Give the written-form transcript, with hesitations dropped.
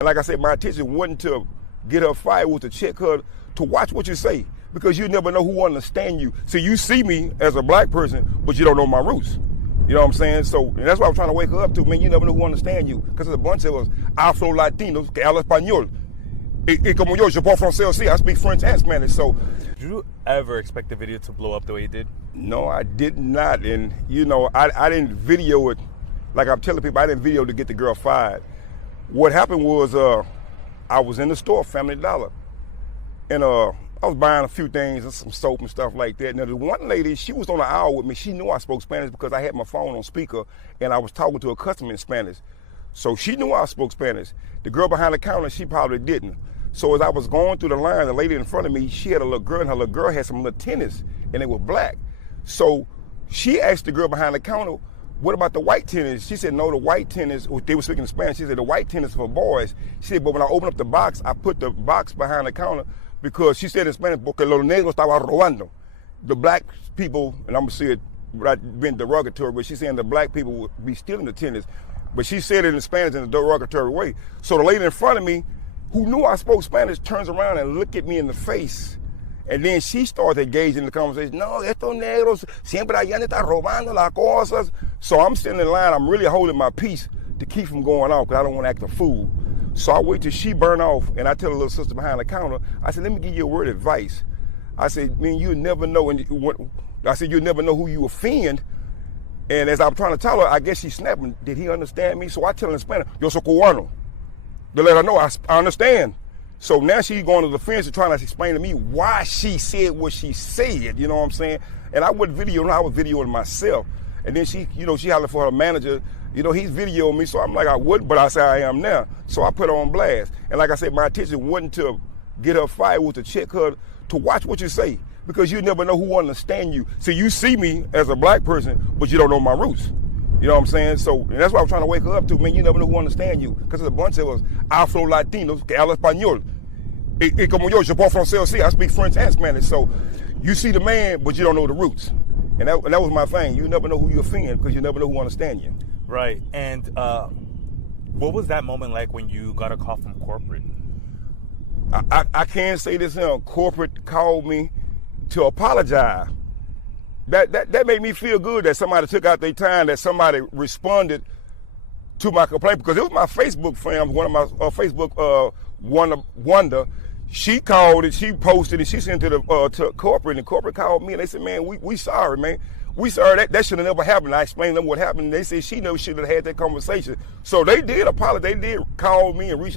And like I said, my intention wasn't to get her fired, was to check her, to watch what you say, because you never know who will understand you. So you see me as a black person, but you don't know my roots. You know what I'm saying? So and that's why I'm trying to wake her up to, man, you never know who will understand you, because there's a bunch of us Afro Latinos que habla español. Y como yo parle français aussi, I speak French and Spanish. So, did you ever expect the video to blow up the way it did? No, I did not. And you know, I didn't video it. Like I'm telling people, I didn't video to get the girl fired. What happened was I was in the store, Family Dollar, and I was buying a few things and some soap and stuff like that. Now the one lady, she was on the aisle with me. She knew I spoke Spanish because I had my phone on speaker and I was talking to a customer in Spanish. So she knew I spoke Spanish. The girl behind the counter, she probably didn't. So as I was going through the line, the lady in front of me, she had a little girl, and her little girl had some little tennis, and they were black. So she asked the girl behind the counter, what about the white tennis? She said, no, the white tennis, they were speaking in Spanish. She said, the white tennis for boys. She said, but when I opened up the box, I put the box behind the counter because she said in Spanish, porque los negros estaban robando. The black people, and I'm going to say it without being derogatory, but she's saying the black people would be stealing the tennis. But she said it in Spanish in a derogatory way. So the lady in front of me, who knew I spoke Spanish, turns around and looked at me in the face. And then she started engaging in the conversation. No, estos negros siempre allá están robando las cosas. So I'm sitting in line, I'm really holding my peace to keep from going off because I don't want to act a fool. So I wait till she burn off, and I tell the little sister behind the counter, I said, let me give you a word of advice. I said, man, you'll never know. I said, you'll never know who you offend. And as I'm trying to tell her, I guess she's snapping. Did he understand me? So I tell her in Spanish, yo soy cubano. To let her know I understand. So now she's going to the fence and trying to explain to me why she said what she said, you know what I'm saying? And I wasn't videoing, I was videoing myself. And then she, you know, she hollered for her manager, you know, he's videoing me. So I'm like, I wouldn't, but I say I am now. So I put her on blast. And like I said, my intention wasn't to get her fired, was to check her, to watch what you say, because you never know who will understand you. So you see me as a black person, but you don't know my roots. You know what I'm saying? So and that's why I'm trying to wake her up to, man, you never know who will understand you, because there's a bunch of us Afro Latinos que habla español. Y como yo parle français aussi, I speak French and Spanish. So you see the man, but you don't know the roots. And that was my thing. You never know who you offend because you never know who will understand you. Right. And what was that moment like when you got a call from corporate? I can't say this now. Corporate called me to apologize. That made me feel good that somebody took out their time, that somebody responded to my complaint, because it was my Facebook fam, one of my Facebook wonder. She called it, she posted it, she sent it to corporate, and corporate called me and they said, man, we sorry, man. We sorry, that should have never happened. I explained to them what happened, and they said she never should have had that conversation. So they did apologize, they did call me and reach out.